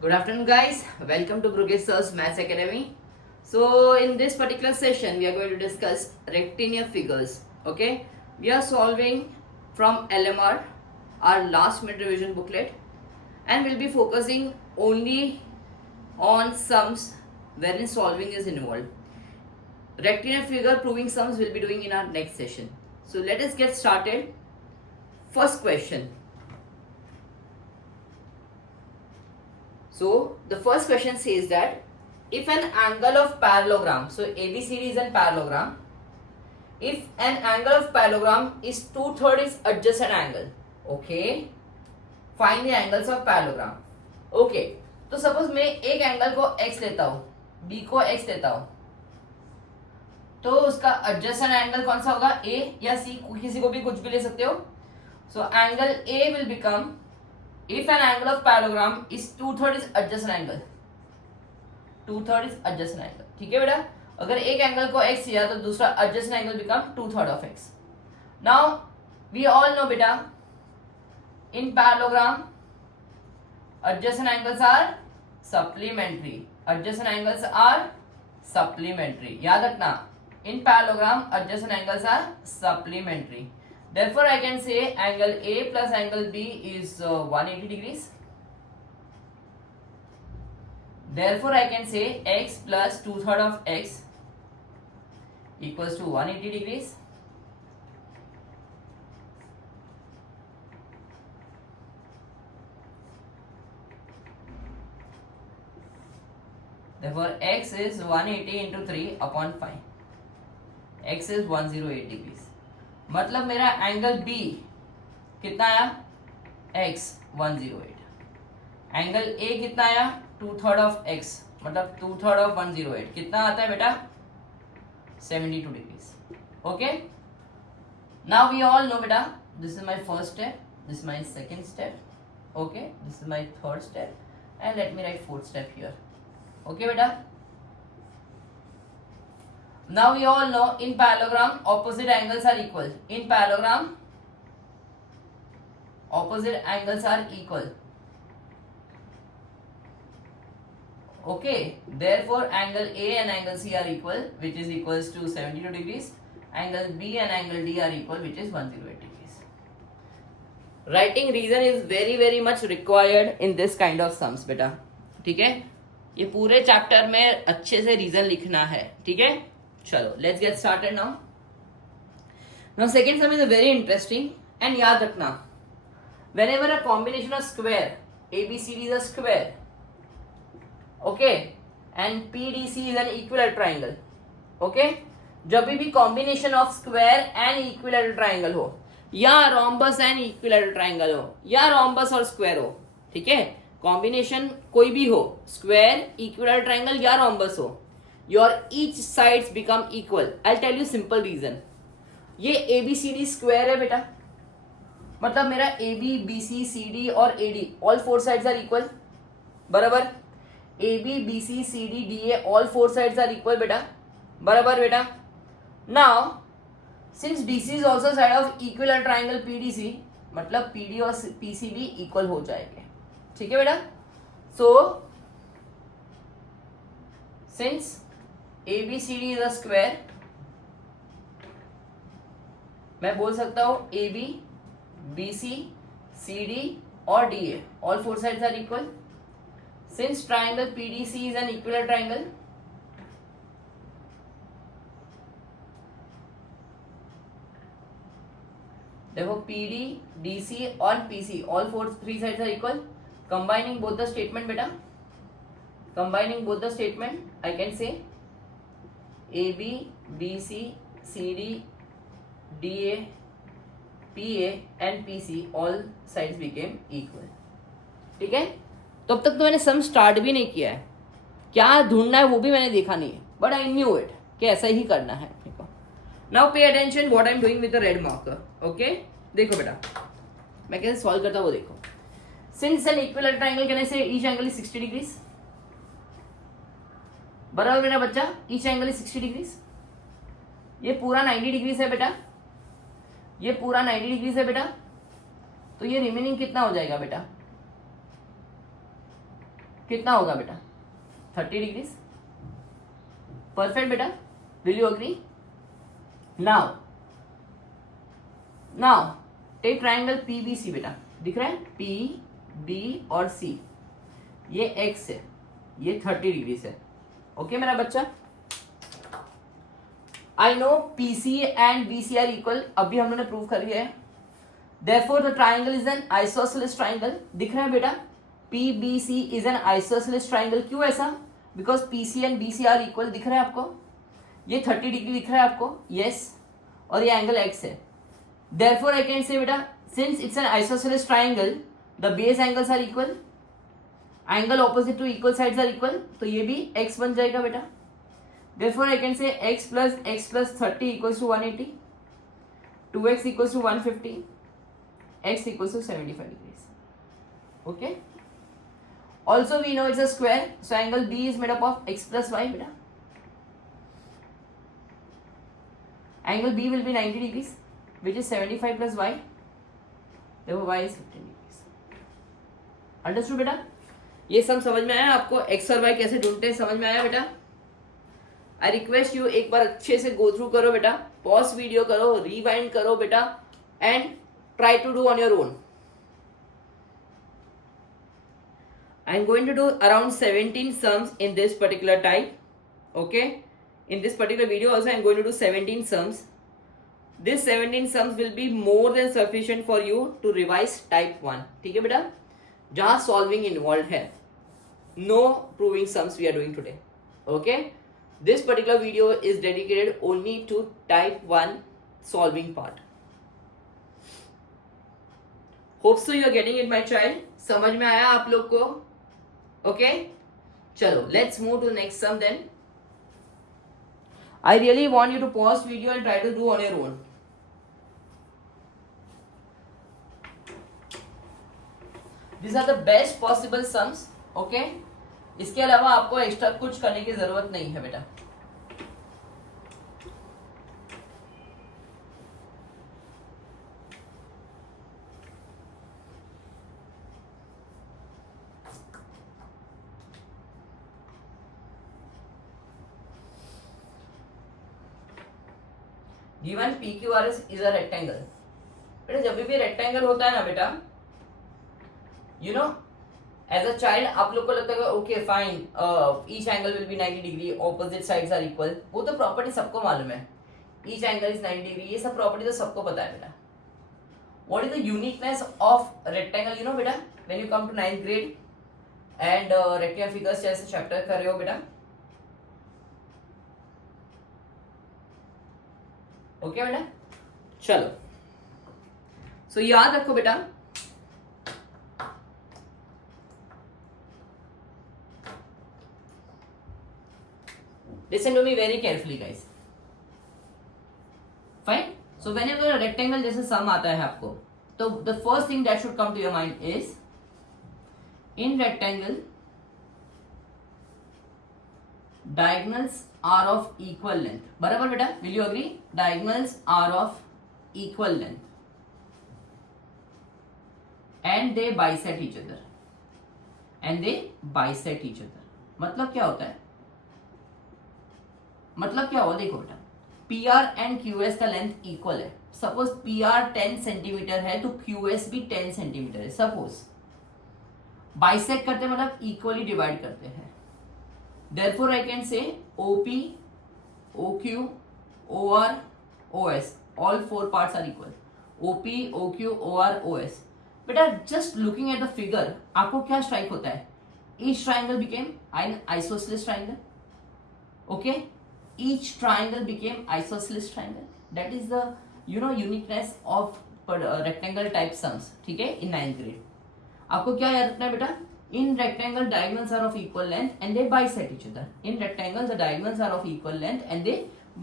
Good afternoon, guys. Welcome to Brugge Sir's Maths Academy. So, in this particular session, we are going to discuss rectilinear figures. Okay, we are solving from LMR, our last minute revision booklet, and we'll be focusing only on sums wherein solving is involved. Rectilinear figure proving sums we'll be doing in our next session. So, let us get started. First question. So the first question says that if an angle of parallelogram, so ABCD is a parallelogram, if an angle of parallelogram is 2/3 is adjacent angle, okay, find the angles of parallelogram. Okay, तो suppose मैं एक angle को x लेता हूँ, b को x लेता हूँ, तो उसका adjacent एंगल कौन सा होगा, a या c, किसी को भी कुछ भी ले सकते हो. So angle a will become, if an angle of parallelogram is 2/3 is adjacent angle, 2/3 is adjacent angle. ठीक है बेटा, अगर एक एंगल को x लिया तो दूसरा adjacent angle become 2/3 of x. Now we all know बेटा, in parallelogram adjacent angles are supplementary. Adjacent angles are supplementary. याद रखना, in parallelogram adjacent angles are supplementary. Therefore, I can say angle A plus angle B is 180 degrees. Therefore, I can say x plus 2/3 of x equals to 180 degrees. Therefore, x is 180 into 3 upon 5. X is 108 degrees. मतलब मेरा angle B कितना आया, x 108. Angle A कितना आया, 2/3 of x, मतलब 2/3 of 108 कितना आता है बेटा, 72 degrees. Okay, now we all know बेटा, this is my first step, this is my second step, okay, this is my third step, and let me write fourth step here. Okay बेटा, now we all know in parallelogram opposite angles are equal. In parallelogram opposite angles are equal. Okay, therefore angle A and angle C are equal, which is equals to 72 degrees. Angle B and angle D are equal, which is 108 degrees. Writing reason is very much required in this kind of sums बेटा. ठीक है, ये पूरे chapter में अच्छे से reason लिखना है. ठीक है, चलो let's get started now. Now second some is very interesting, and याद रखना, whenever a combination of square ABCD is a square, okay, and PDC is an equilateral triangle, okay, जब भी combination of square and equilateral triangle हो, या rhombus and equilateral triangle हो, या rhombus और square हो, ठीक है, कॉम्बिनेशन कोई भी हो, स्क्वायर, इक्विलैटरल ट्रायंगल या रोम्बस हो, your each sides become equal. I'll tell you simple reason. ये ABCD स्क्वायर है बेटा, मतलब मेरा AB BC CD और AD all four sides are equal, बराबर. AB BC CD DA all four sides are equal बेटा, बराबर बेटा. Now since DC is also side of equilateral triangle PDC, मतलब PD और PC भी इक्वल हो जाएंगे. ठीक है बेटा, so since ABCD is a square, मैं बोल सकता हूं AB, BC, CD और DA all four sides are equal. Since triangle PDC is an equilateral triangle, देखो PD, DC और PC all three sides are equal. Combining both the statement बेटा, combining both the statement, I can say AB, BC, CD, DA, PA and PC all sides became equal. ठीक है, तो अब तक तो मैंने सम स्टार्ट भी नहीं किया है, क्या ढूंढना है वो भी मैंने देखा नहीं है, बट आई न्यू इट कि ऐसा ही करना है अपने को. Now pay attention what I am doing with the red marker. Okay, देखो बेटा मैं कैसे सॉल्व करता हूं वो देखो. Since an equilateral triangle can I say each angle is 60 degrees, बराबर मेरा बच्चा, ईच एंगल इज 60 डिग्रीज. ये पूरा 90 डिग्रीज है बेटा, ये पूरा 90 डिग्रीज है बेटा, तो ये रिमेनिंग कितना हो जाएगा बेटा, कितना होगा बेटा 30 डिग्रीज. परफेक्ट बेटा, will you agree? Now take triangle PBC बेटा, दिख रहा है पी बी और सी, ये एक्स है, ये 30 डिग्रीज है. ओके मेरा बच्चा, I know PC and BC are equal, अभी हम लोगों ने प्रूव कर लिया है. Therefore the triangle is an isosceles triangle. दिख रहा है बेटा PBC is an isosceles triangle. क्यों ऐसा? Because PC and BC are equal. दिख रहा है आपको? ये 30 डिग्री दिख रहा है आपको? Yes. और ये एंगल X है. Therefore I can say बेटा, since it's an isosceles triangle, the base angles are equal. Angle opposite to equal sides are equal. तो ये भी X बन जाएगा बेटा. Therefore I can say X plus 30 equals to 180. 2X equals to 150. X equals to 75 degrees. Okay. Also we know it's a square, so angle B is made up of x plus y beta. Angle B will be 90 degrees, which is 75 plus y. Therefore y is 15 degrees. Understood बेटा? ये सब समझ में आया आपको? x और y कैसे ढूंढते हैं समझ में आया बेटा? I request you एक बार अच्छे से go through करो बेटा, pause वीडियो करो, rewind करो बेटा, and try to do on your own. I am going to do around 17 sums in this particular type. Okay, in this particular video also I am going to do 17 sums. This 17 sums will be more than sufficient for you to revise type 1. ठीक है बेटा, जहाँ solving involved है, no proving sums we are doing today. Okay, this particular video is dedicated only to type 1 solving part. Hope so you are getting it my child. समझ में आया आप लोग को? ओके, चलो let's move to next sum then. I really want you to pause video and try to do on your own. This are the best possible sums. Okay, इसके अलावा आपको एक्स्ट्रा कुछ करने की जरूरत नहीं है बेटा. Given PQRS is a rectangle. बेटा जब भी रेक्टेंगल होता है ना बेटा, you know as a child आप लोग को लगता है okay fine, each angle will be 90 degree, opposite sides are equal. वो तो प्रॉपर्टी सबको मालूम है, ईच एंगल इज 90 डिग्री, ये सब प्रॉपर्टी तो सबको पता है बेटा. What is the uniqueness of rectangle? You know बेटा, when you come to 9th grade and rectangle figures जैसे चैप्टर कर रहे हो बेटा, ओके बेटा, चलो सो याद रखो बेटा, listen to me very carefully guys. Fine. So whenever rectangle जैसे सम आता है आपको, तो the first thing that should come to your mind is in rectangle diagonals are of equal length. बराबर बेटा, will you agree? Diagonals are of equal length and they bisect each other. And they bisect each other. मतलब क्या होता है? मतलब क्या हुआ देखो बेटा, PR and QS का लेंथ इक्वल है. सपोज PR 10 सेंटीमीटर है तो QS भी 10 सेंटीमीटर है. सपोज बाइसेक्ट करते मतलब इक्वली डिवाइड करते हैं. Therefore, I can say OP, OQ, OR, OS. All 4 parts are equal. OP, OQ, OR, OS. बेटा just looking at the figure, आपको क्या स्ट्राइक होता है? Each triangle became an isosceles triangle. Okay? Each triangle became isosceles triangle. That is the uniqueness of rectangle type sums. ठीक है? In 9th grade. आपको क्या याद रखना है बेटा? In rectangle, diagonals are of equal length and they bisect each other. In rectangle, the diagonals are of equal length and they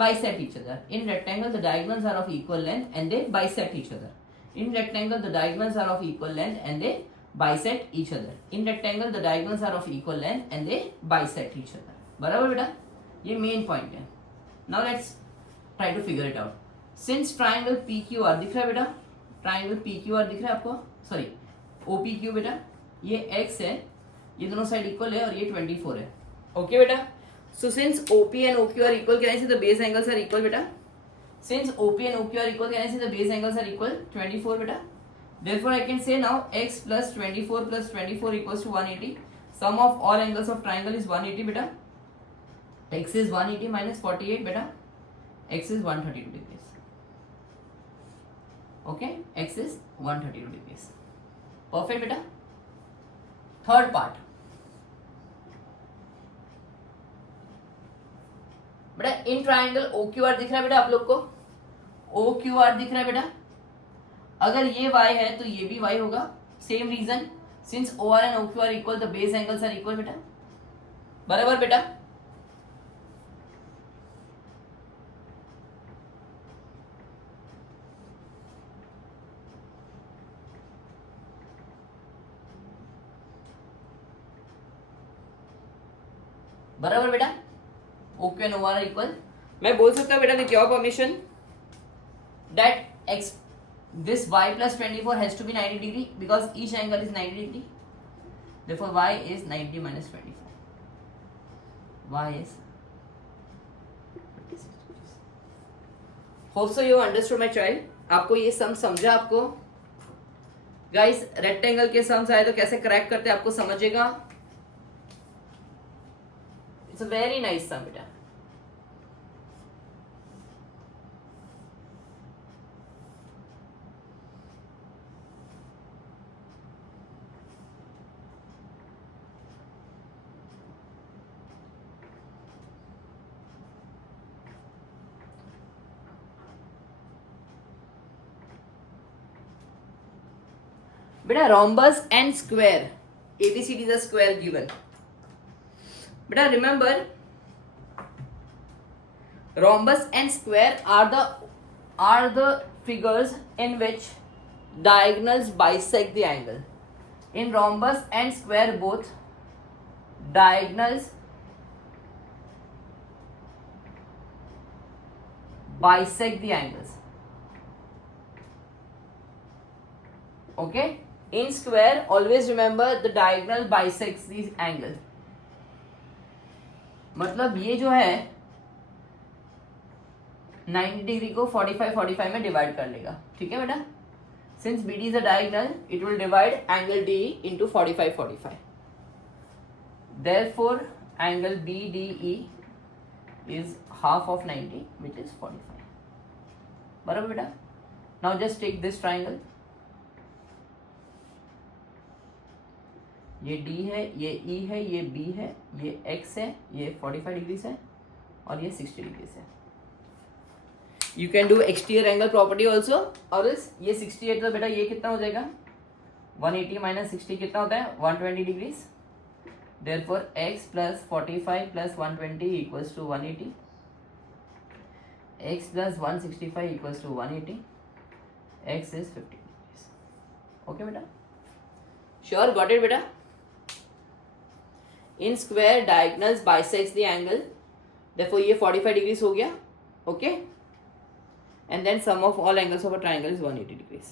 bisect each other. In rectangle, the diagonals are of equal length and they bisect each other. In rectangle, the diagonals are of equal length and they bisect each other. In rectangle, the diagonals are of equal length and they bisect each other. बराबर बेटा, ये main point है. Now let's try to figure it out. Since triangle PQR दिख रहा है बेटा, triangle PQR दिख रहा है आपको, sorry OPQ बेटा, ये x है, ये दोनों साइड इक्वल है और ये 24 है. ओके बेटा. So since OP and OQ are equal, can I say the base angles are equal बेटा. Since OP and OQ are equal, can I say the base angles are equal 24 बेटा. Therefore I can say now x plus 24 equals to 180. Sum of all angles of triangle is 180 beta. X is 180 minus 48 beta. X is 132 degrees. Okay, X is 132 degrees. Perfect beta. Third part. बेटा in triangle OQR दिख रहा है बेटा आप लोग को. OQR दिख रहा है बेटा. अगर ये y है तो ये भी y होगा. Same reason, since OR and OQR equal the base angles are equal बेटा. बराबर बेटा. बराबर बेटा. OQ and OR equal. मैं बोल सकता हूं बेटा with your permission that x this y plus 24 has to be 90 degree because each angle is 90 degree. Therefore y is 90 minus 24. Y is 26 degrees. Hope so you understood my child. आपको ये सम समझा आपको? Guys rectangle के sums आए तो कैसे crack करते हैं आपको समझेगा. इट्स अ वेरी नाइस सम बेटा. बेटा rhombus and square, ABCD is a square given. बेटा remember rhombus and square are the figures in which diagonals bisect the angle. In rhombus and square both diagonals bisect the angles. Okay. In square always remember the diagonal bisects these angles. मतलब ये जो है 90 degree को 45 में divide कर लेगा. ठीक है बेटा. Since BD is a diagonal it will divide angle DE into 45. Therefore angle BDE is half of 90 which is 45. बराबर बेटा. Now just take this triangle. ये D है, ये E है, ये B है, ये X है, ये 45 डिग्री है और ये 60 डिग्री है. You can do exterior angle property also. और इस ये 68 तो बेटा ये कितना हो जाएगा 180 माइनस 60 कितना होता है 120 degrees. Therefore x plus 45 plus 120 equals to 180. x plus 165 equals to 180. x is 50 degrees. Okay बेटा. श्योर गॉट इट बेटा. In square diagonals bisects the angle. देखो ये 45 डिग्रीज हो गया. Okay. And then sum of all angles of a triangle is 180 degrees.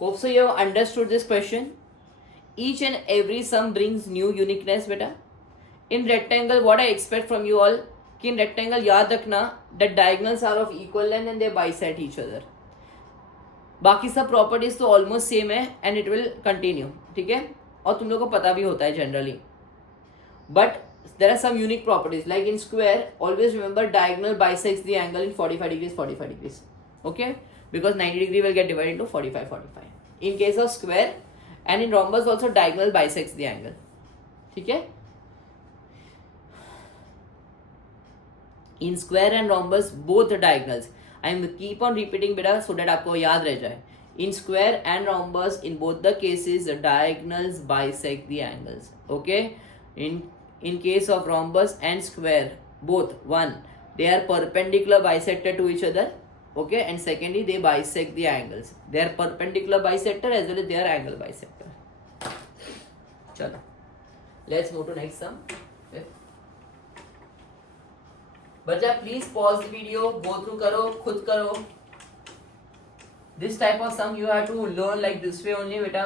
Hope so you have understood this question. Each and every sum brings new uniqueness बेटा. इन rectangle what I expect from you all कि in rectangle याद रखना that diagonals are of equal length and they bisect each other. बाकी सब properties तो almost same है and it will continue. ठीक है. और तुम लोग को पता भी होता है generally. But there are some unique properties like in square always remember diagonal bisects the angle in 45 degrees. Okay. Because 90 degree will get divided into 45. In case of square and in rhombus also diagonal bisects the angle. ठीक है. In square and rhombus both the diagonals. I am keep on repeating बेटा so that आपको याद रह जाए. In square and rhombus in both the cases the diagonals bisect the angles. Okay. In case of rhombus and square both one they are perpendicular bisector to each other. Okay. And secondly they bisect the angles. They are perpendicular bisector as well as they are angle bisector. चलो let's move to next sum. बच्चा please pause the video, go through करो, खुद करो. This type of sum you have to learn like this way only बेटा.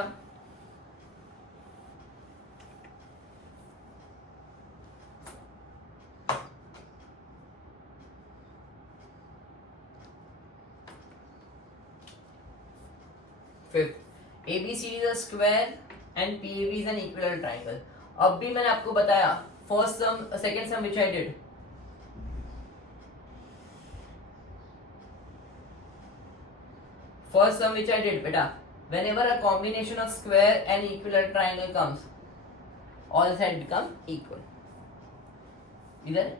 Fifth, ABC is a square and PAB is an equilateral triangle. अब भी मैंने आपको बताया first sum second sum which I did. First sum which I did, beta, whenever a combination of square and equilateral triangle comes, all sides become equal. इधर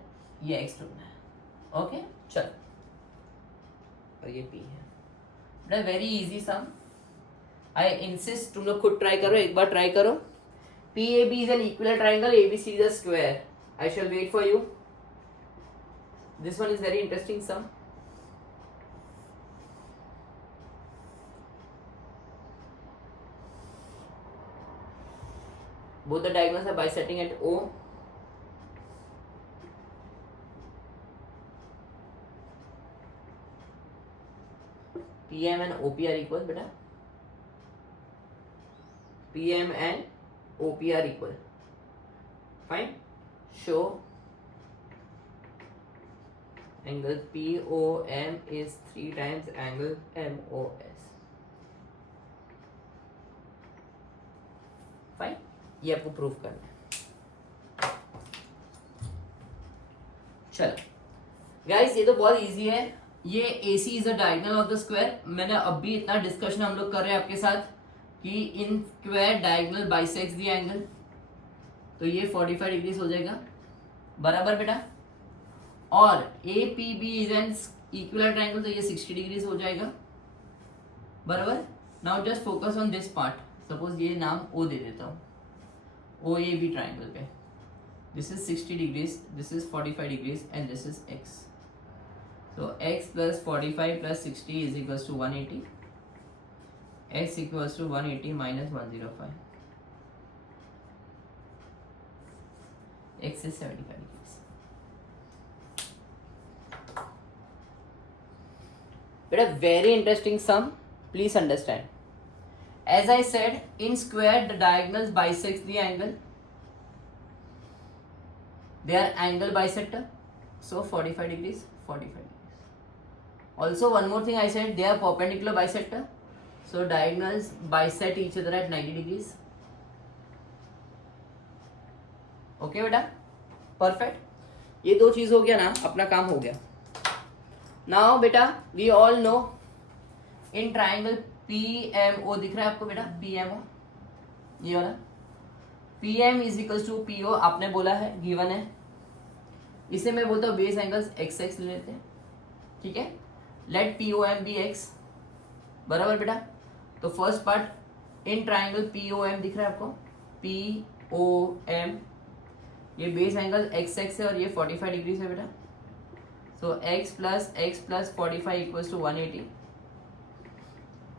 ये x ढूंढना है. Okay चल, और ये p है. बड़ा very easy sum. I insist तुम लोग खुद ट्राई करो, एक बार ट्राई करो. PAB is an equilateral triangle, ABC is a square. I shall wait for you. This one is very interesting sum. Both the diagonals are bisecting at O. PM and OP are equal, beta. PM and OP are equal. Fine. Show angle POM is 3 times angle MOS. Fine. ये आपको prove करना है. चलो guys, ये तो बहुत easy है. ये AC is a diagonal of the square. मैंने अभी इतना डिस्कशन हम लोग कर रहे हैं आपके साथ कि in square diagonal bisects the angle, तो ये 45 डिग्रीज हो जाएगा. बराबर बेटा. और APB is an equilateral triangle, तो ये 60 डिग्रीज हो जाएगा. बराबर. Now just focus on this part. Suppose ये नाम O दे देता हूँ, OAB triangle पे. This is 60 degrees, this is 45 degrees, and this is x. So x plus 45 plus 60 is equals to 180. X equals to 180 minus 105. X is 75 degrees. But a very interesting sum. Please understand. As I said, in square the diagonals bisects the angle. They are angle bisector. So 45 degrees, 45 degrees. Also one more thing I said, they are perpendicular bisector. So diagonals bisect each other at 90 degrees. Okay बेटा, perfect. ये दो चीज हो गया ना, अपना काम हो गया. Now बेटा, we all know in triangle PMO दिख रहा है आपको बेटा, PMO ये वाला. PM is equal to PO आपने बोला है, गिवन है. इसे मैं बोलता हूँ बेस एंगल्स XX ले लेते हैं. ठीक है. Let POM be X. बराबर बेटा. तो first part in triangle POM दिख रहा है आपको, POM, ये बेस एंगल XX है और ये 45 डिग्री है बेटा. So x plus 45 equals to 180.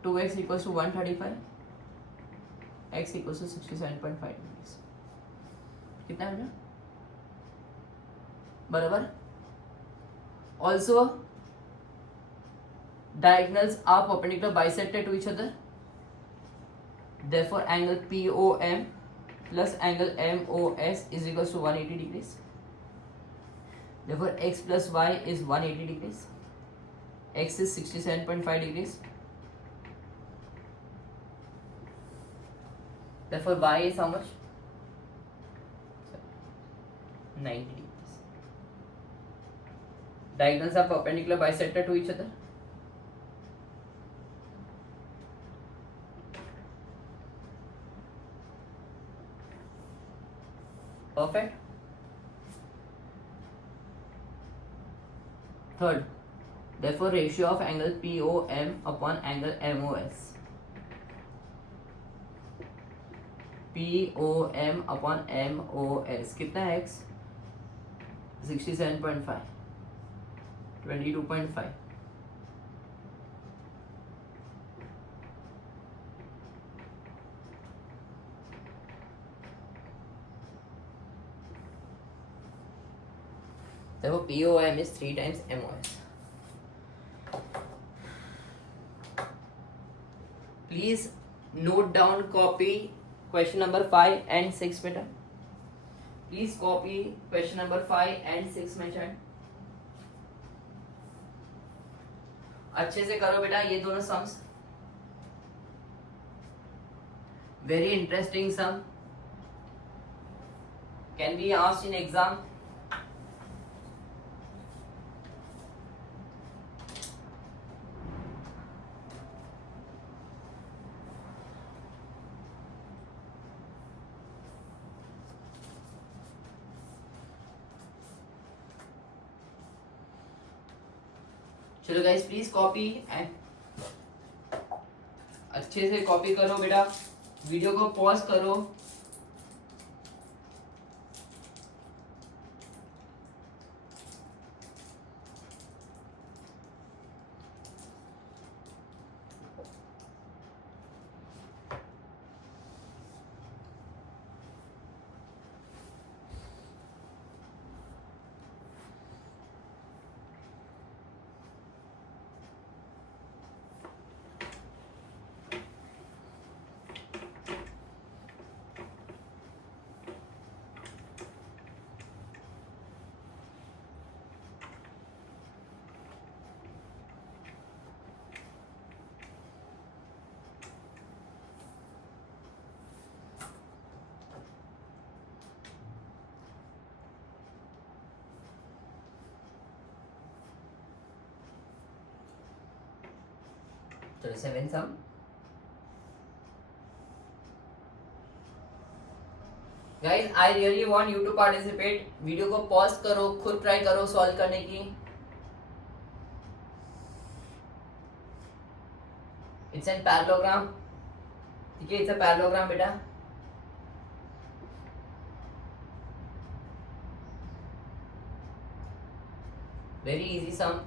2x equals to 135, x equals to 67.5 degrees. कितना है बेटा? बराबर. Also, diagonals are perpendicular bisected to each other. Therefore, angle POM plus angle MOS is equals to 180 degrees. Therefore, x plus y is 180 degrees. X is 67.5 degrees. Therefore, y is how much? 90 degrees. Diagonals are perpendicular bisected to each other. Perfect. Third, therefore ratio of angle POM upon angle MOS. POM upon MOS कितना है x? 67.5, 22.5. Therefore POM is 3 times MOS. Please note down, copy question number 5 and 6 बेटा. Please copy question number 5 and 6 में chat. अच्छे से करो बेटा ये दोनों sums. very interesting sum, can be asked in exam. चलो गाइस प्लीज कॉपी एंड अच्छे से कॉपी करो बेटा, वीडियो को पॉज करो. चलो 7 sum. Guys I really want you to participate. Video को पॉज करो, खुद ट्राई करो सॉल्व करने की. It's an parallelogram. ठीक है, इट्स अ पैरेललोग्राम बेटा. Very easy sum.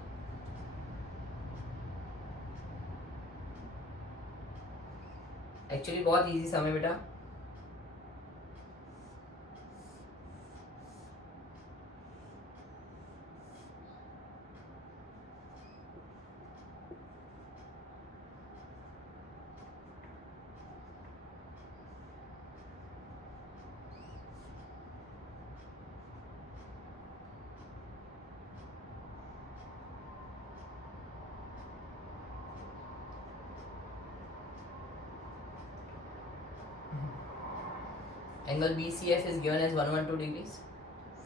एक्चुअली बहुत इजी सम है बेटा. Angle BCF is given as 112 degrees.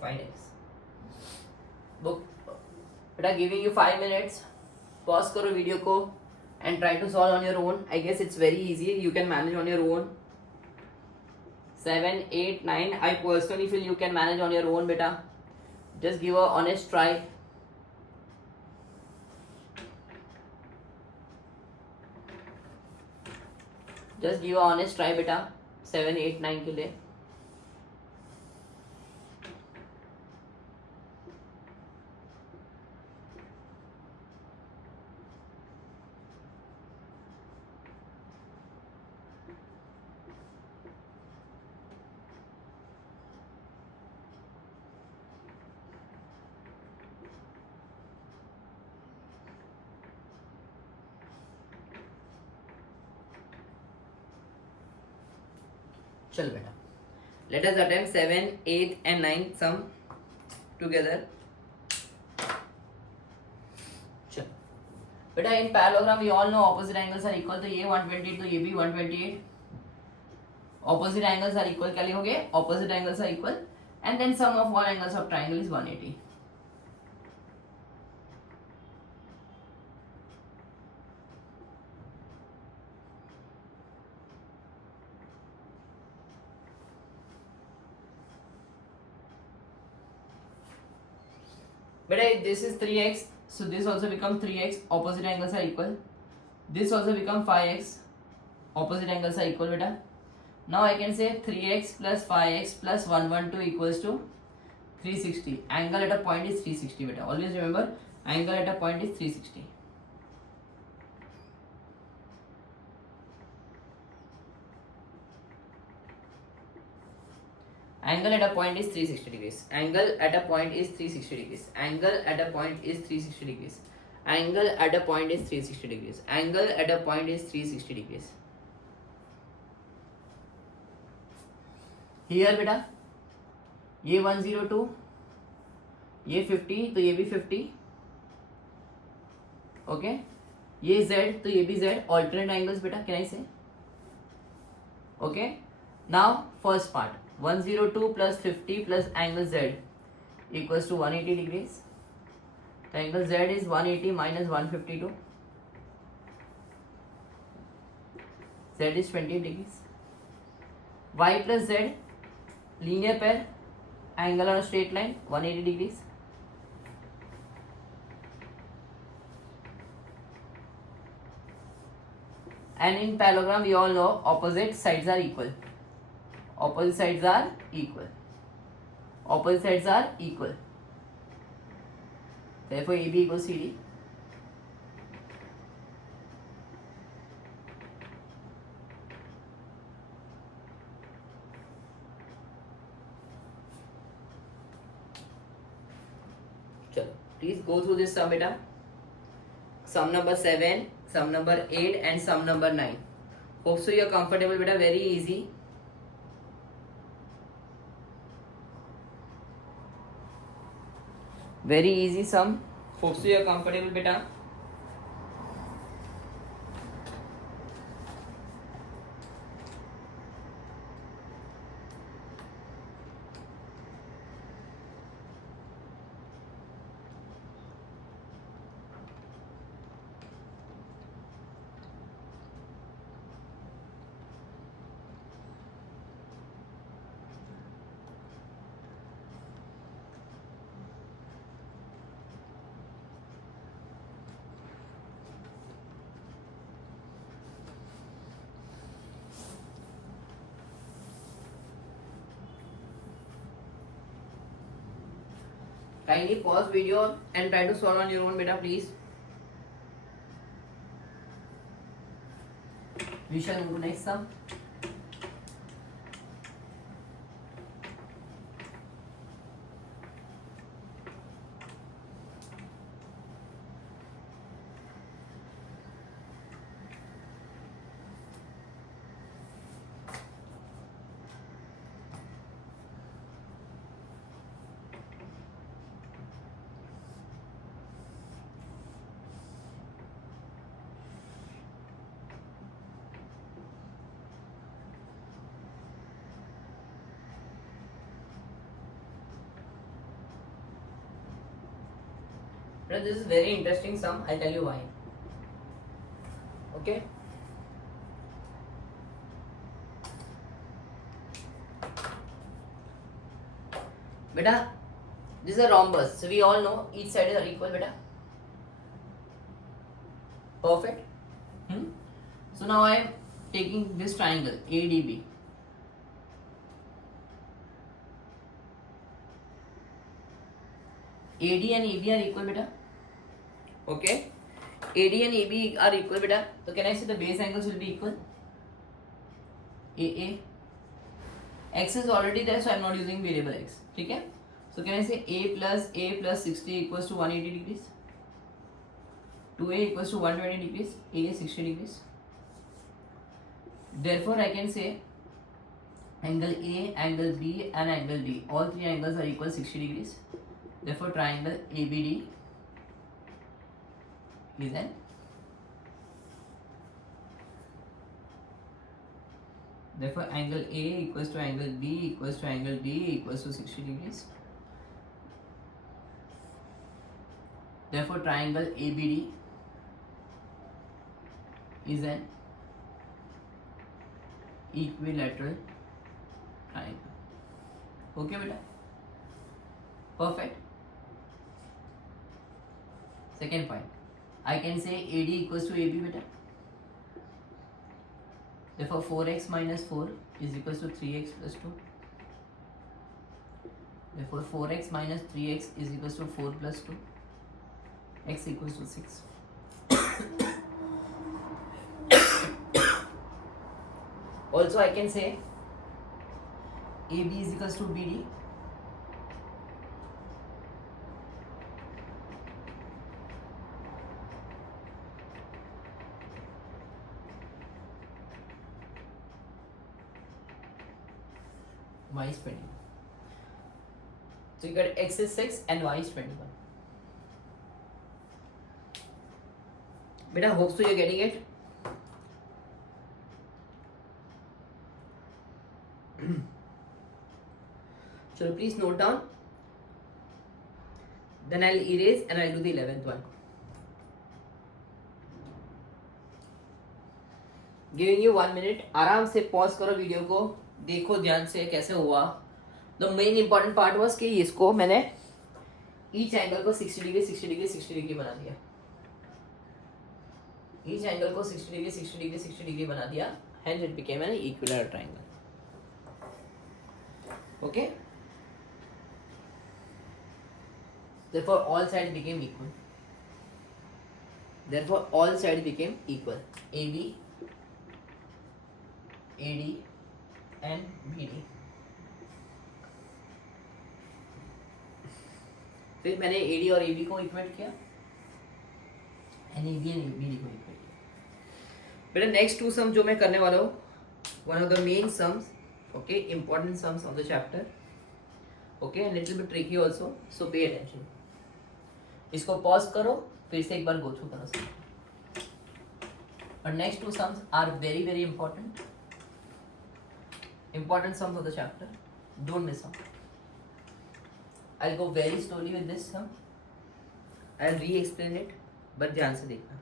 Find x. Book. Beta, giving you 5 minutes. Pause करो वीडियो को and try to solve on your own. I guess it's very easy. You can manage on your own. 7, 8, 9. I personally feel you can manage on your own, beta. Just give a honest try. Just give a honest try, beta. 7, 8, 9 के लिए. चल बेटा, let us attempt 7, 8 and 9 sum together. चल बेटा, in parallelogram we all know opposite angles are equal. तो ये 128 तो ये भी 128. Opposite angles are equal. क्या लिखोगे? Opposite angles are equal and then sum of all angles of triangle is 180. But this is 3x, so this also becomes 3x. Opposite angles are equal. This also becomes 5x. Opposite angles are equal, beta. Now I can say 3x plus 5x plus 112 equals to 360. Angle at a point is 360, beta. Always remember, angle at a point is 360. Angle at a point is 360 degrees. Angle at a point is 360 degrees. Angle at a point is 360 degrees. Angle at a point is 360 degrees. Angle at a point is 360 degrees. Here बेटा, ये 102, ये 50 तो ये भी 50. Okay, ये Z तो ये भी Z. Alternate angles बेटा, can I say? Okay. Now first part, 102 plus 50 plus angle Z equals to 180 degrees. The angle Z is 180 minus 152. Z is 20 degrees. Y plus Z, linear pair, angle on a straight line, 180 degrees. And in parallelogram, we all know opposite sides are equal. Opposite sides are equal. Opposite sides are equal. Therefore, AB equals CD. Chalo, please go through this sum, beta. Sum number 7, sum number 8, and sum number 9. Hope so you are comfortable, beta. Very easy. Very easy sum. Hope so you are comfortable, beta. Kindly pause video and try to solve on your own, beta, please. We shall move to next sum. But this is very interesting sum. I'll tell you why. Okay. Beta, this is a rhombus. So we all know each side are equal, beta. Perfect. So now I am taking this triangle ADB. AD and AB are equal, beta. Okay. AD and AB are equal, beta. So can I say the base angles will be equal? AA. X is already there, so I am not using variable x. Okay. So can I say A plus 60 equals to 180 degrees? 2A equals to 120 degrees. A is 60 degrees. Therefore, I can say angle A, angle B, and angle D. All three angles are equal 60 degrees. Therefore, triangle ABD is an therefore angle A equals to angle B equals to angle D equals to 60 degrees. Therefore, triangle ABD is an equilateral triangle. Okay, beta? Perfect. Second point, I can say AD equals to AB, beta. Therefore, 4x minus 4 is equals to 3x plus 2. Therefore, 4x minus 3x is equals to 4 plus 2. X equals to 6. Also, I can say AB is equals to BD. Y is 21. So you got X is 6 and Y is 21. Beta, hope so you're getting it. चलो please note down, then I will erase and I do the 11th one. Giving you 1 minute. आराम से pause करो video को, देखो ध्यान से कैसे हुआ. The main important part was कि इसको मैंने ईच एंगल को 60 डिग्री 60 डिग्री 60 डिग्री बना दिया. ईच एंगल को 60 डिग्री 60 डिग्री 60 डिग्री बना दिया. Hence it became N equilateral triangle. Okay, therefore all sides became equal. Therefore all sides became equal. AB, AD and BD. फिर मैंने AD और AB को equate किया, NAB and BD को equate किया. बेटा नेक्स्ट टू सम जो मैं करने वाला हूँ, one of the main sums, okay, important sums of the chapter, okay, little bit tricky also, so pay attention. इसको पॉज करो, फिर से एक बार गो थ्रू करो. और next two sums are very very important, important sums of the chapter. Don't miss out. I'll go very slowly with this sum. I'll re-explain it, but ध्यान से देखना.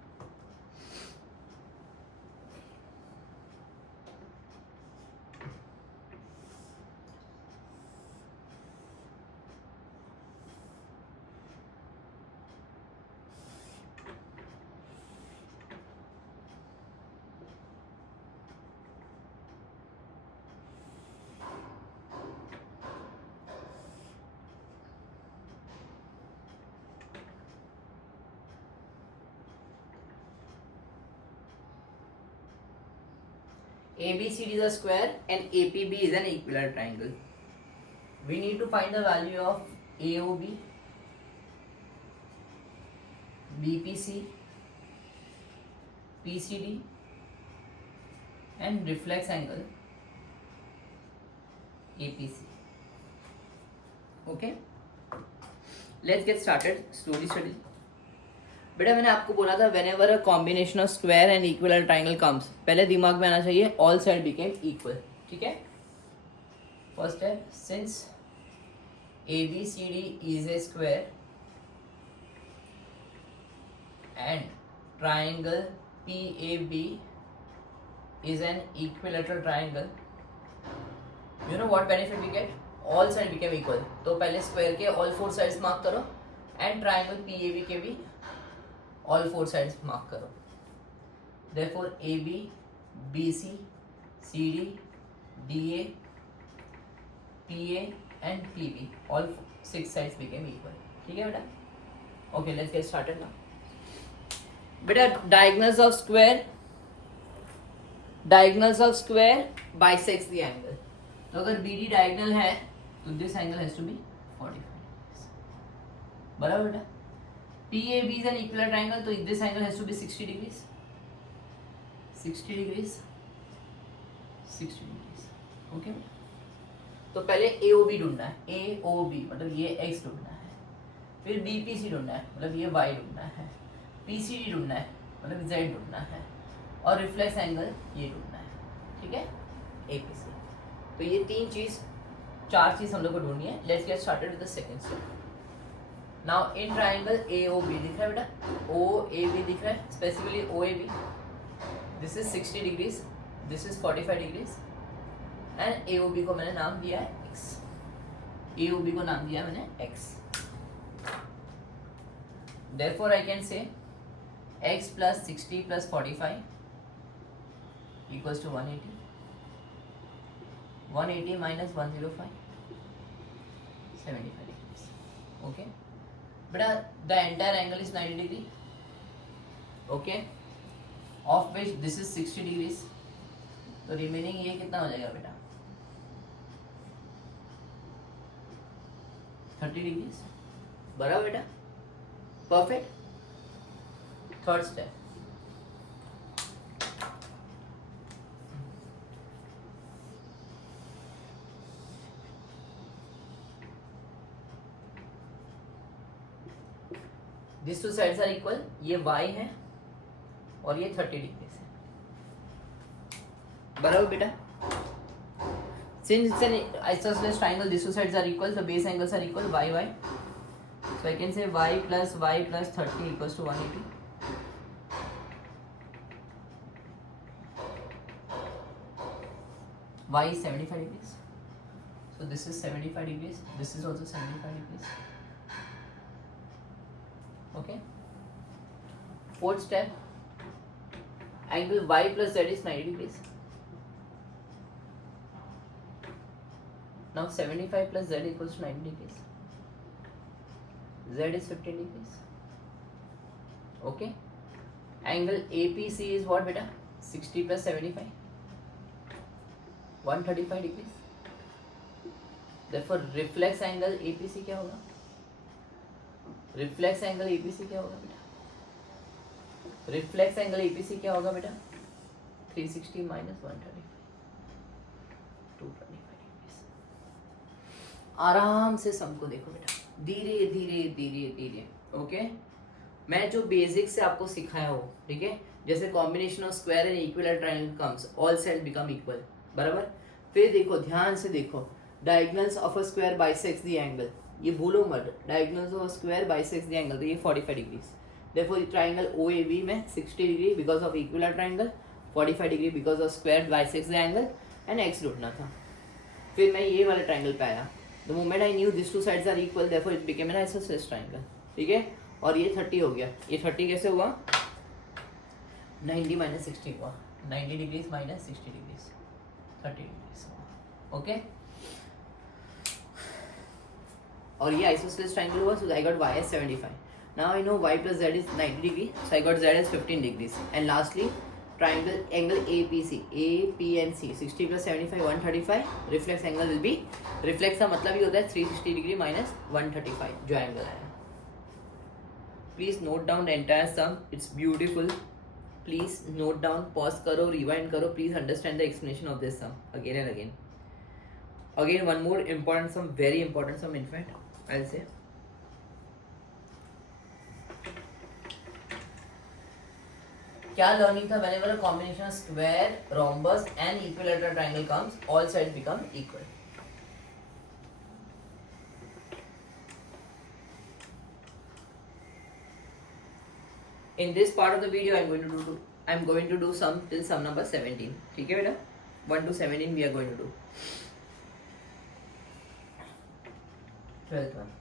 ABCD is a square and APB is an equilateral triangle. We need to find the value of AOB, BPC, PCD and reflex angle APC. Okay, let's get started slowly study. बेटा मैंने आपको बोला था whenever a combination of square and equilateral triangle comes, पहले दिमाग में आना चाहिए all side became equal. ठीक है, फर्स्ट है, since ABCD is a square and triangle PAB is an equilateral triangle, you know what benefit we get? All side became equal. तो पहले square के all four sides मार्क करो and triangle PAB के भी all four sides mark करो. Therefore AB, BC, CD, DA, PA and PB all 6 sides became equal. ठीक है बेटा? Okay, let's get started now. बेटा diagonals of square bisects the angle. तो अगर BD diagonal है तो this angle has to be 45. बराबर बेटा? PAB is an equilateral triangle, so this angle has to be 60 degrees. 60 degrees. 60 degrees. Okay? तो पहले AOB ढूंढना है. AOB मतलब ये X ढूंढना है. फिर BPC ढूंढना है, मतलब ये Y ढूंढना है. PCD ढूंढना है, मतलब Z ढूंढना है. और रिफ्लेक्स एंगल ये ढूंढना है. ठीक है? APC. तो ये चार चीज हम लोग को ढूंढनी है. Let's get started with the second step. Now in triangle AOB दिख रहा है बेटा, OAB दिख रहा है, specifically OAB. This is 60 degrees, this is 45 degrees, and AOB को मैंने नाम दिया है X. AOB को नाम दिया मैंने X. Therefore I can say X plus 60 plus 45 equals to 180. 180 minus 105, 75 degrees. Okay. बेटा the entire angle is 90 degree, okay, of which this is 60 degrees. तो remaining ये कितना हो जाएगा बेटा? 30 degrees. बराबर बेटा? Perfect. Third step. These two sides are equal. ये y है और ये 30 डिग्री है. बराबर बेटा? Since it's an isosceles triangle, these two sides are equal, the base angles are equal, y. So I can say y plus 30 equals to 180. Y is 75 degrees. So this is 75 degrees. This is also 75 degrees. Okay. Fourth step. Angle y plus z is 90 degrees. Now 75 plus z equals to 90 degrees. Z is 15 degrees. Okay. Angle APC is what beta? 60 plus 75. 135 degrees. Therefore reflex angle APC क्या होगा? Reflex angle APC क्या होगा बेटा? Reflex angle APC क्या होगा बेटा? 360 minus 135. 225 degrees. आराम से सम को देखो बेटा, धीरे धीरे धीरे धीरे. ओके, मैं जो बेसिक से आपको सिखाया हो, ठीक है, जैसे combination of square and equilateral triangle comes, all side become equal, बराबर. फिर देखो, ध्यान से देखो, diagonals of a square bisects the angle, ये भूलो मत, diagonals of a square bisects the angle, तो ये 45 डिग्रीज. देयरफॉर ट्रायंगल OAB में 60 degree because of equilateral triangle, 45 degree because of square bisects the angle, and x ढूंढना था. फिर मैं ये वाले ट्रायंगल पे आया. The moment I knew this two sides are equal, therefore it became an isosceles triangle. ठीक है, और ये 30 हो गया. ये 30 कैसे हुआ? 90 माइनस 60 हुआ. 90 degrees minus 60 degrees, 30 degrees. Okay, और ये आइसोसेलेस ट्रायंगल हुआ, so I got y as 75. Now I know y plus z is 90 degree, so I got z as 15 degrees. And lastly, triangle angle APC, A, P and C, 60 plus 75, 135. Reflex angle will be, reflex का मतलब ही होता है 360 degree minus 135 जो angle आया. Please note down the entire sum. It's beautiful. Please note down, pause करो, rewind करो. Please understand the explanation of this sum again and again. Again, one more important sum, very important sum in fact, I'll say. क्या learning था? whenever a combination of square, rhombus and equilateral triangle comes, all sides become equal. In this part of the video, I'm going to do sum till sum number 17. ठीक है बेटा, 1 to 17 we are going to do. 12th one.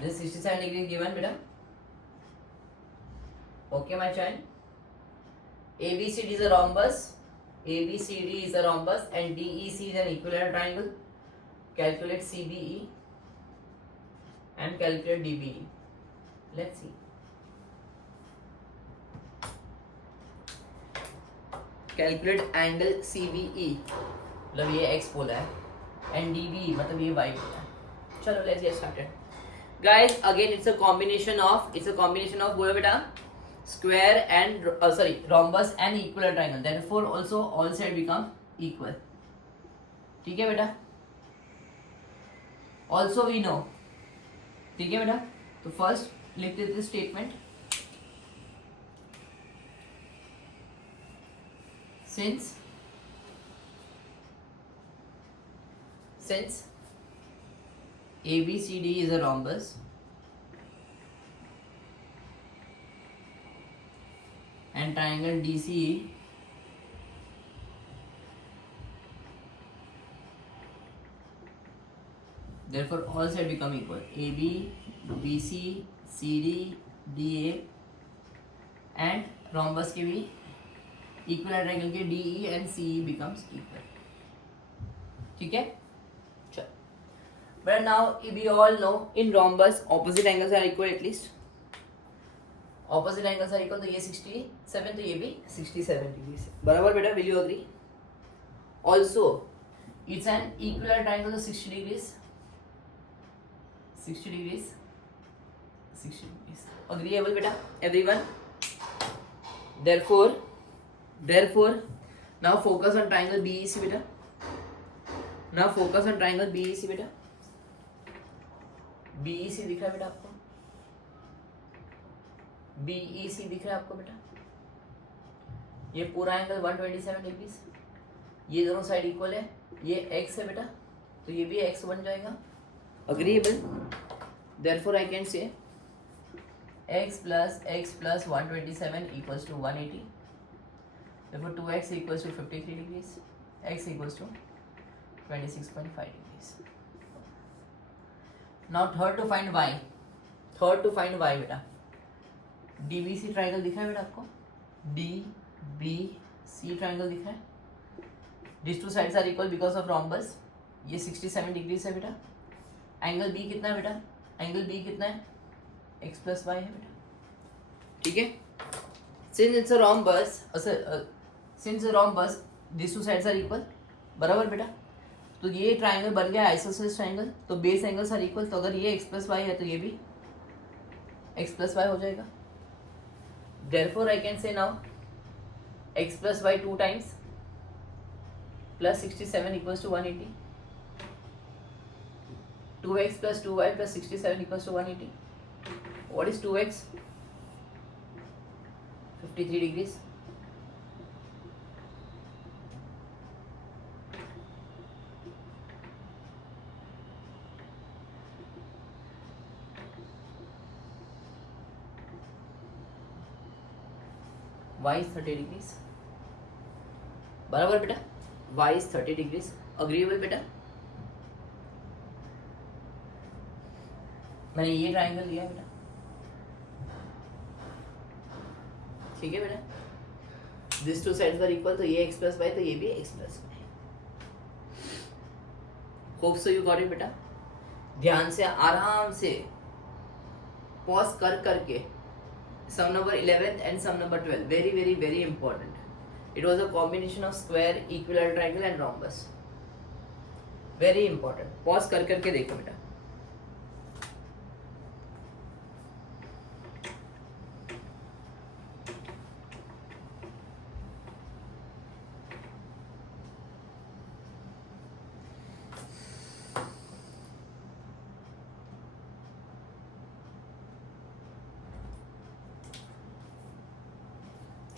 This 67 degree given beta. Okay my child. ABCD is a rhombus. ABCD is a rhombus and DEC is an equilateral triangle. Calculate CBE and calculate DBE. Let's see. Calculate angle CBE, मतलब ये x बोला है, and DBE मतलब ये y बोला है. चलो let's get started. Guys, again it's a combination of बोलो बेटा, square and rhombus and equilateral triangle. Therefore also all sides become equal. ठीक है बेटा. Also we know. ठीक है बेटा. तो first लिख देते statement. Since ABCD is a rhombus and triangle DCE therefore all sides become equal. AB, BC, CD, DA and rhombus के भी equilateral triangle के DE and CE becomes equal. ठीक है. But now we all know in rhombus opposite angles are equal at least. Opposite angles are equal, तो ये 67 तो ये भी 67 degrees. बराबर बेटा, will you agree? Also it's an equilateral triangle, तो 60 degrees. 60 degrees. 60 degrees. Agreeable बेटा, everyone? Therefore now focus on triangle BEC बेटा. Now focus on triangle BEC बेटा, बीईसी दिख रहा है बेटा आपको, बीईसी दिख रहा है आपको बेटा, ये पूरा एंगल 127 डिग्री, ये दोनों साइड इक्वल है, ये x है बेटा, तो ये भी x बन जाएगा, अग्रीएबल, देयरफॉर आई कैन से x plus 127 equals to 180, therefore 2x equals to 53 degrees, x equals to 26.5 degrees. Now third to find y, बेटा, DBC ट्राइंगल दिख रहा है बेटा आपको, DBC ट्राइंगल दिख रहा है, these two sides are equal because of rhombus, ये 67 डिग्री है बेटा, एंगल B कितना है बेटा, एंगल B कितना है, x plus y है बेटा, ठीक है, since it's a rhombus these two sides are equal, बराबर बेटा, तो ये ट्राइंगल बन गया आइसोसेलेस ट्राइंगल, तो बेस एंगल्स आर इक्वल, तो अगर ये x plus y है तो ये भी x plus y हो जाएगा, therefore I can say now x plus y 2 times plus 67 equals to 180, 2x plus 2y plus 67 equals to 180. What is 2x? 53 degrees. Y is 30 degrees. बराबर बेटा, y is 30 degrees. Agreeable बेटा, मैंने ये triangle लिया बेटा, ठीक है बेटा, this two sides are equal, तो ये x प्लस वाई, तो ये भी x plus y, hope so you got it बेटा, ध्यान से आराम से पॉज कर करके, sum number 11 and sum number 12 very very very important, it was a combination of square, equilateral triangle and rhombus, very important, pause कर करके देखो बेटा,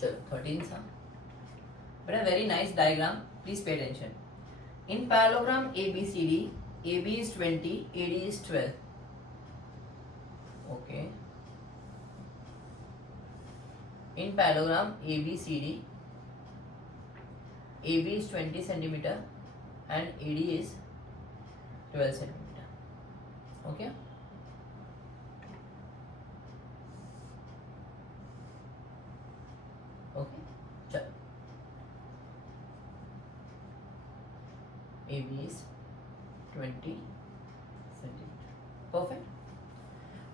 चलो 13 था बेटा, very nice diagram, please pay attention, in parallelogram ABCD, AB is 20, AD is 12, okay, in parallelogram ABCD, AB is 20 centimeter and AD is 12 centimeter, okay, okay, चलो, AB is 20 centimeter, perfect.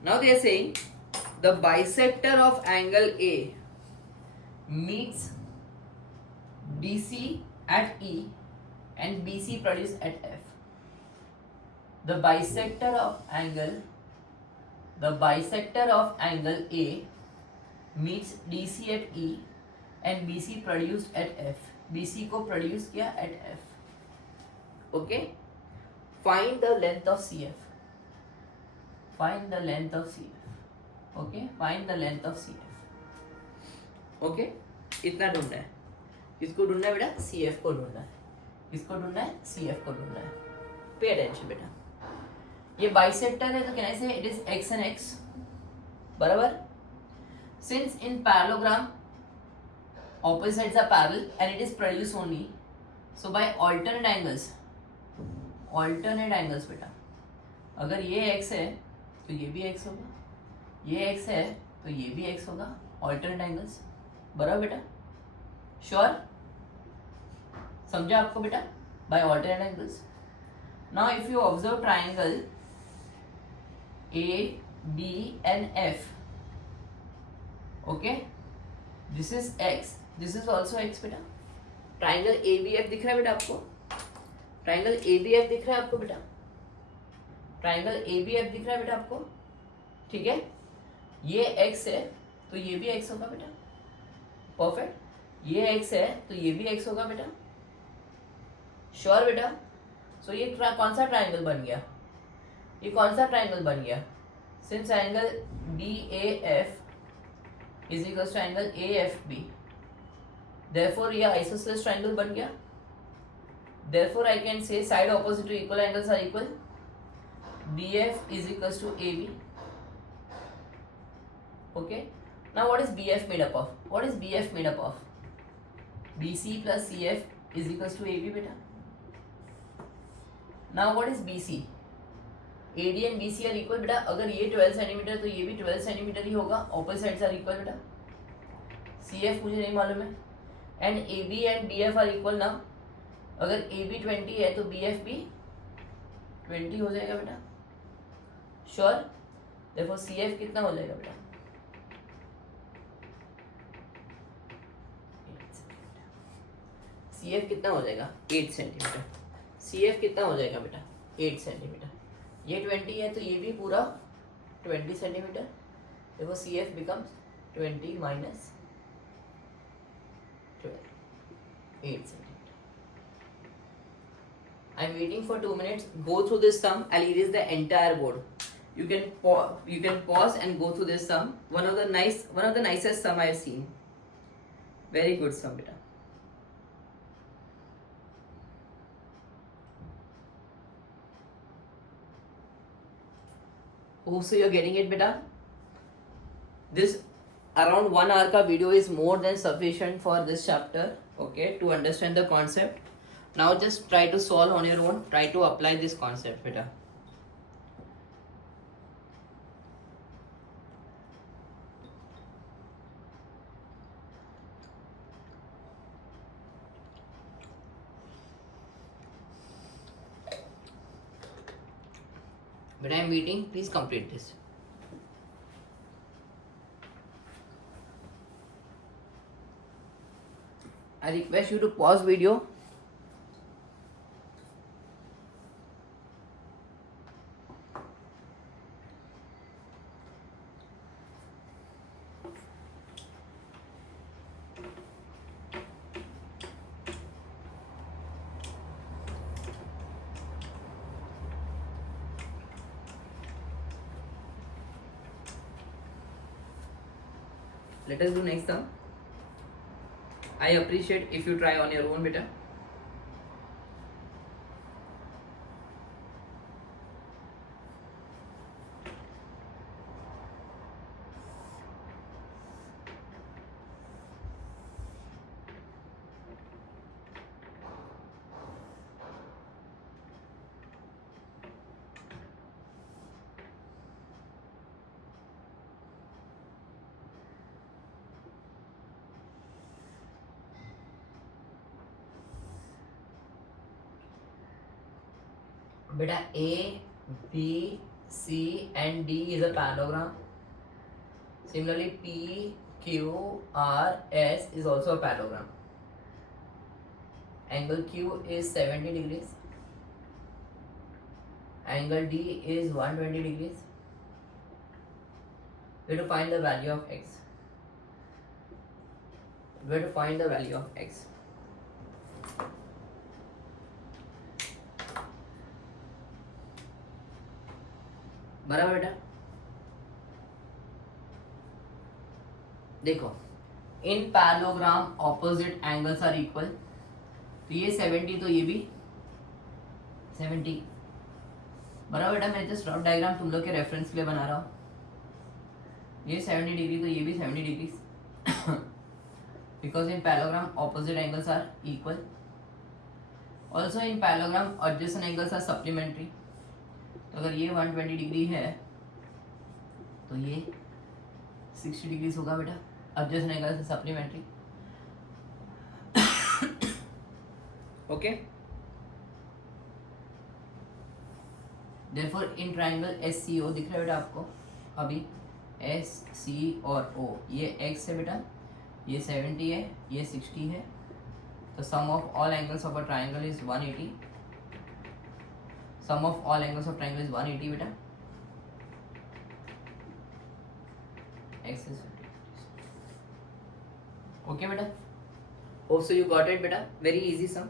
Now they are saying the bisector of angle A meets DC at E and BC produced at F. The bisector of angle A meets DC at E and BC produced at F. BC को produce किया at F. Okay. Find the length of CF. Find the length of CF. Okay. Find the length of CF. Okay. इतना ढूंढना है, किसको ढूंढना है बेटा, CF को ढूंढना है, किसको ढूंढना है, CF को ढूंढना है, पे अटेंशन बेटा, ये बाइसेक्टर है तो कहने से it is x and x, बराबर, since in parallelogram opposite sides are parallel and it is produced only, so by alternate angles बेटा, अगर ये x है तो ये भी x होगा, ये x है तो ये भी x होगा, alternate angles, बराबर बेटा, श्योर, समझा आपको बेटा, bye alternate angles. Now if you observe triangle A, B and F, okay, this is x, this is also x बेटा, ट्राइंगल ABF दिख रहा है बेटा आपको, ट्राइंगल ABF दिख रहा है आपको बेटा, ट्राइंगल ABF दिख रहा है बेटा आपको, ठीक है, ये x है तो ये भी x होगा बेटा, परफेक्ट, ये x है तो ये भी x होगा बेटा, श्योर बेटा, सो ये कौन सा ट्राइंगल बन गया, ये कौन सा ट्राइंगल बन गया, since angle B A F is equal to angle A F B, therefore ये आइसोसेलेस ट्राइंगल बन गया. Therefore I can say side opposite to equal angles are equal. BF is equals to AB. Okay. Now what is BF made up of? What is BF made up of? BC plus CF is equals to AB beta. Now what is BC? AD and BC are equal beta. अगर ये 12 centimetre तो ये भी 12 centimetre ही होगा. Opposite sides are equal beta. CF मुझे नहीं मालूम है. And AB and BF are equal now. अगर AB 20 है तो BF भी 20 हो जाएगा बेटा. श्योर. देखो CF कितना हो जाएगा बेटा, CF कितना हो जाएगा 8 सेंटीमीटर. CF कितना हो जाएगा बेटा 8 सेंटीमीटर. ये 20 है तो ये भी पूरा 20 सेंटीमीटर. देखो CF becomes 20 minus 12 8 centimetre. I'm waiting for 2 minutes. Go through this sum. I'll erase the entire board. You can pause and go through this sum. One of the nicest sum I've seen. Very good sum, beta. Oh, so you're getting it, beta. This around 1 hour ka video is more than sufficient for this chapter. Okay, to understand the concept. Now just try to solve on your own. Try to apply this concept, beta. But I am waiting. Please complete this. I request you to pause video. Let us do next sum. I appreciate if you try on your own, beta. Beta A, B, C and D is a parallelogram. Similarly, P, Q, R, S is also a parallelogram. Angle Q is 70 degrees. Angle D is 120 degrees. We have to find the value of X. We have to find the value of X. बराबर बेटा. देखो in parallelogram opposite angles are equal. तो ये 70 तो ये भी 70. बराबर बेटा. मैं जस्ट रफ डायग्राम तुम लोग के रेफरेंस के लिए बना रहा हूँ. ये 70 डिग्री तो ये भी 70 degree because in parallelogram opposite angles are equal. Also in parallelogram adjacent angles are supplementary. तो अगर ये 120 डिग्री है तो ये 60 डिग्री होगा बेटा. एडजेसेंट एंगल से supplementary. Okay. Therefore in triangle SCO दिख रहा है बेटा आपको अभी. SC और O ये X है बेटा. ये 70 है, ये 60 है. तो sum of all angles of a triangle is 180. Sum of all angles of triangle is 180 beta. X is 50. Okay beta. Hope so you got it beta. Very easy sum.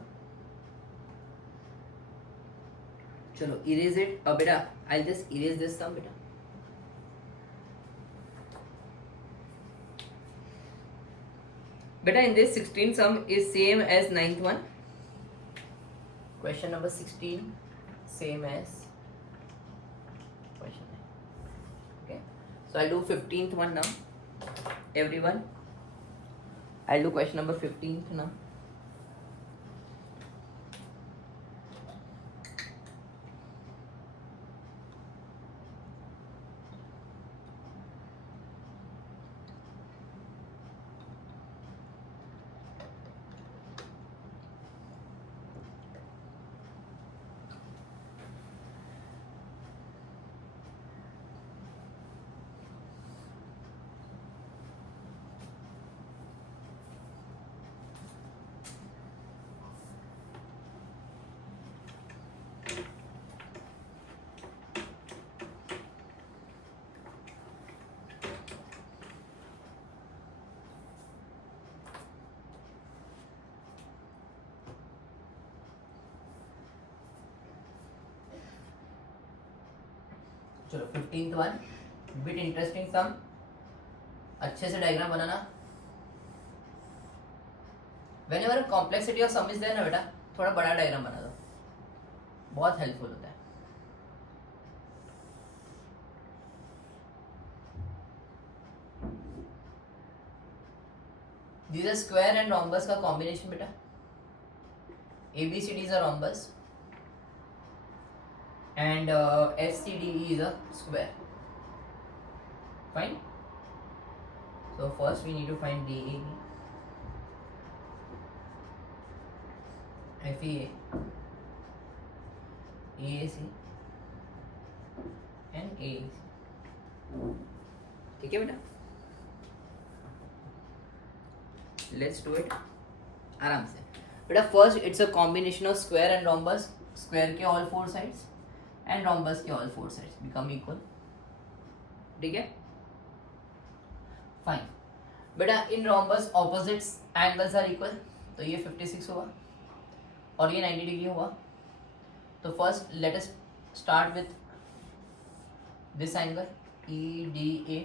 चलो erase it. बेटा I just erase this सम बेटा. बेटा in this 16 sum is same as 9th one. Question number 16 same as question 9. Okay, so I'll do 15th one now. Everyone, I'll do question number 15th now. चलो 15th one, bit interesting sum. अच्छे से diagram बनाना. Whenever complexity of sum is there ना बेटा, थोड़ा बड़ा diagram बना दो, बहुत हेल्पफुल होता है. This is square and rhombus का कॉम्बिनेशन बेटा. ABCD is a rhombus and FCDE is a square. Fine. So first we need to find DAE, FEA, EAC and AEC. ठीक है बेटा, let's do it आराम से बेटा. First it's a combination of square and rhombus. Square के all four sides and rhombus के all four sides become equal. ठीक है, फाइन बेटा. In rhombus opposites angles are equal, तो ये 56 हुआ और ये 90 डिग्री हुआ. तो first let us start with this angle EDA.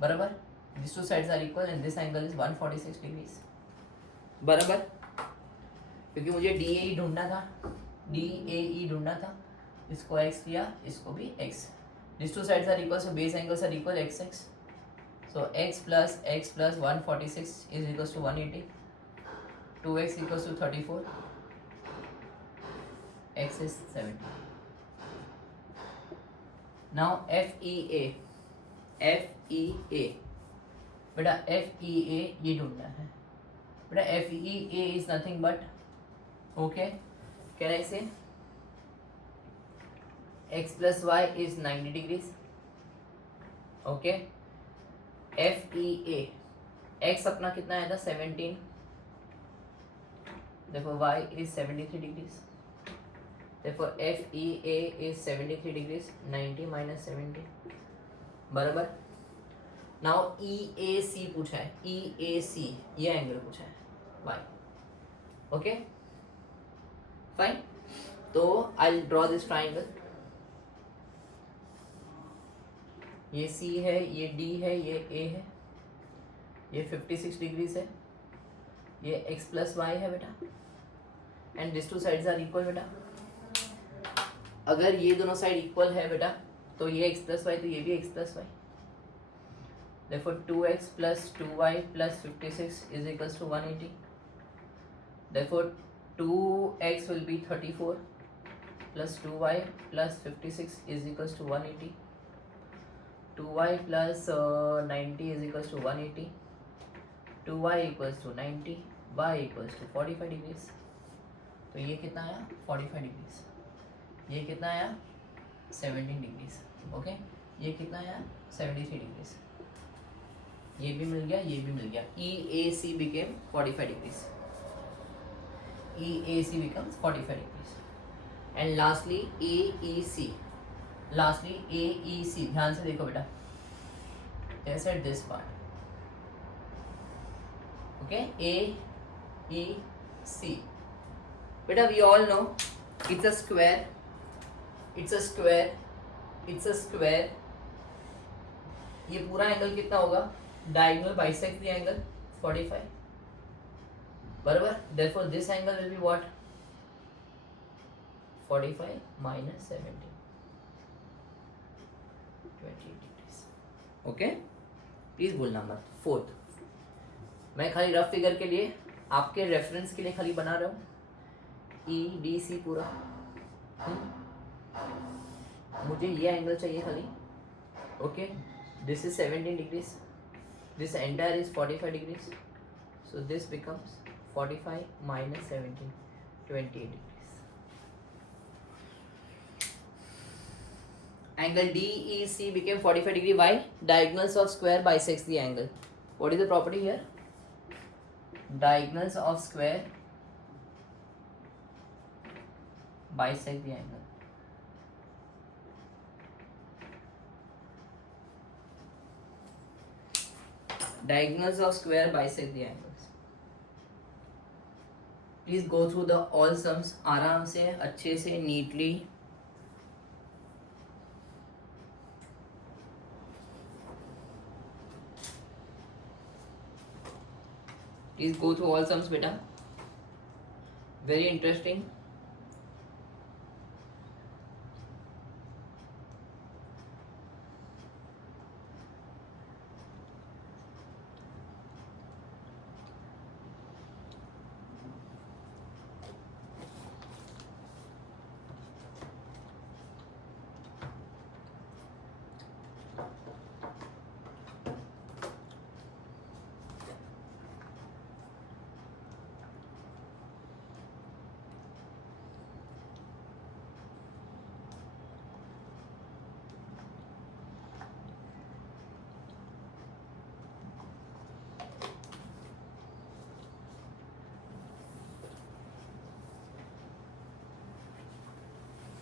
बराबर, this two sides are equal and this angle is 146 degrees. बराबर, क्योंकि मुझे DAE ढूंढना था, DAE ढूंढना था. इसको x किया, इसको भी x. This two sides are equal, so base angles are equal x. सो x plus 146 is equals to 180. 2x equals to 34. X is 70. Now FEA. बेटा FEA ये ढूंढना है बेटा. FEA is nothing but, okay, can I say x plus y is 90 degrees. Okay, FEA, x अपना कितना आया था 17. देखो y is 73 degrees. Therefore FEA is 73 degrees. 90 minus 70. बराबर. Now EAC पूछा है, EAC ये एंगल पूछा है y. Okay, fine. तो I'll draw this triangle. ये C है, ये D है, ये A है, ये 56 डिग्रीज है, ये x प्लस वाई है बेटा. And this two sides are equal बेटा. अगर ये दोनों साइड इक्वल है बेटा, तो ये x प्लस वाई, तो ये भी x plus y. Therefore 2x plus 2y plus 56 is equals to 180. Therefore 2x will be 34 plus 2y plus 56 is equals to 180. 2y plus 90 is equals to 180. 2y equals to 90. y equals to 45 degrees. तो ये कितना आया 45 degrees. ये कितना आया 17 degrees. Okay, ये कितना आया 73 डिग्रीज. ये भी मिल गया, ये भी मिल गया. EAC became 45 degrees. EAC becomes 45 degrees. And lastly AEC. Lastly AEC, ध्यान से देखो बेटा. Just at this part. Okay, AEC. बेटा we all know It's a square. It's a square. It's a square. ये पूरा एंगल कितना होगा? Diagonal bisect the angle 45. बराबर. Therefore this angle will be what? 45 minus 17. 20 degrees. Okay? Please बोलना मत. Fourth, मैं खाली रफ फिगर के लिए आपके रेफरेंस के लिए खाली बना रहा हूँ. EDC पूरा. मुझे ये एंगल चाहिए खाली. Okay, this is 17 degrees. This entire is 45 degrees. So this becomes 45 minus 17, 28 degrees. Angle DEC became 45 degree. Why? Diagonals of square bisects the angle. What is the property here? Diagonals of square bisect the angle. Diagonals of square bisect the angles. Please go through the all sums आराम से, अच्छे से, neatly. Please go through all sums beta. Very interesting.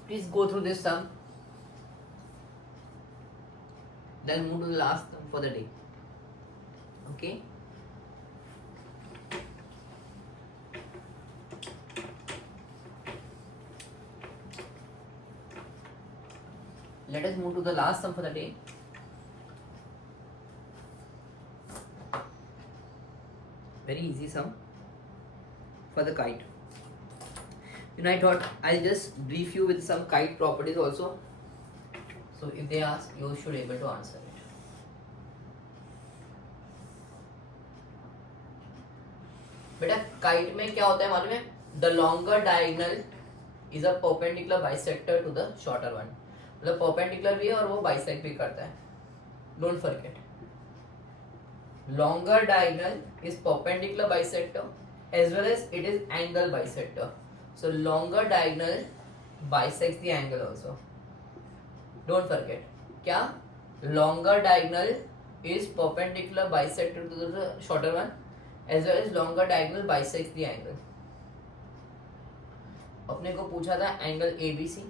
Please go through this sum. Then move to the last sum for the day. Okay. Let us move to the last sum for the day. Very easy sum for the kite. I thought I'll just brief you with some kite properties also. So if they ask, you should be able to answer it. बेटा kite में क्या होता है मालूम है? The longer diagonal is a perpendicular bisector to the shorter one. मतलब perpendicular भी है और वो bisect भी करता है. Don't forget. Longer diagonal is perpendicular bisector as well as it is angle bisector. So longer diagonal bisects the angle also. Don't forget. क्या? Longer diagonal is perpendicular bisector to the shorter one as well as longer diagonal bisects the angle. अपने को पूछा था angle ABC,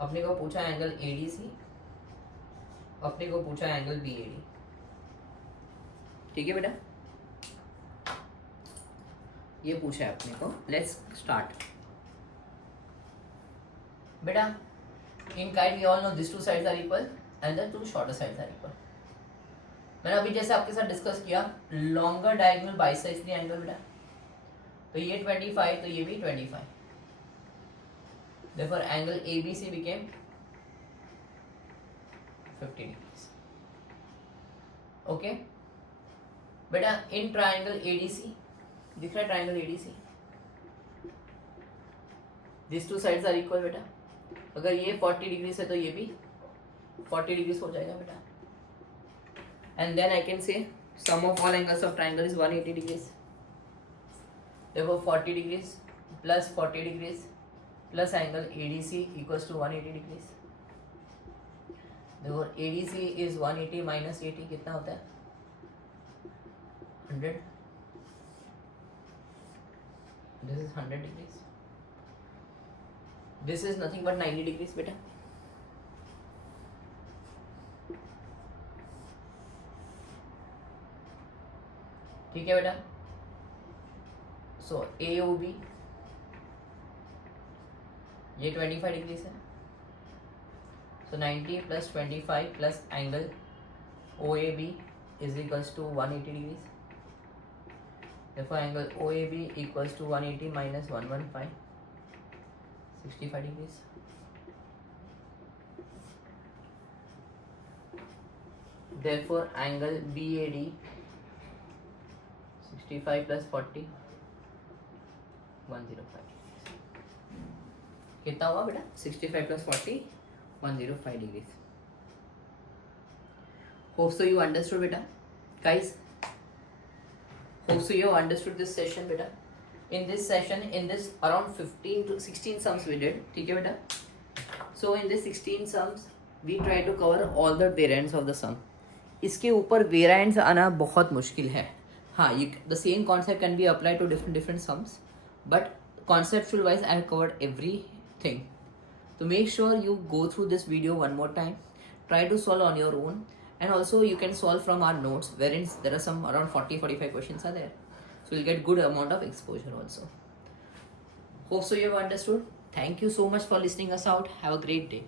अपने को पूछा angle ADC, अपने को पूछा एंगल BAD. ठीक है बेटा, ये पूछा है अपने को. Let's start. बेटा in kite we all know this two sides are equal and the two shorter sides are equal. मैंने अभी जैसे आपके साथ डिस्कस किया, longer diagonal bisects the angle बेटा. तो ये 25 तो ये भी 25. Therefore angle ABC became 50 degrees. Okay बेटा, इन ट्राइंगल ADC दिख रहा है, triangle ADC, this two sides are equal बेटा. अगर ये 40 डिग्री है तो ये भी 40 डिग्री हो जाएगा बेटा. And then I can say sum of all angles of triangle is 180 degrees. देखो 40 degrees plus 40 degrees plus angle ADC equals to 180 degrees. देखो ADC इज 180 माइनस 80 कितना होता है? 100. This is 100 degrees. This is nothing but 90 degrees बेटा. ठीक है बेटा. So AOB ये 25 डिग्रीज है, so 90 plus 25 plus angle OAB is equals to 180 degrees. Therefore angle OAB equals to 180 minus 115, 65 degrees. Therefore angle BAD 65 plus 40, 105. कितना हुआ बेटा? 65 plus 40, 105 degrees. Hope so you understood beta. Guys, hope so you have understood this session beta. In this session, in this around 15 to 16 sums we did. ठीक है बेटा? So in this 16 sums we try to cover all the variants of the sum. इसके ऊपर variants आना बहुत मुश्किल है. हाँ, the same concept can be applied to different sums, but conceptual wise I have covered everything. So make sure you go through this video one more time. Try to solve on your own, and also you can solve from our notes, wherein there are some around 40-45 questions are there. So you'll get good amount of exposure also. Hope so you have understood. Thank you so much for listening us out. Have a great day.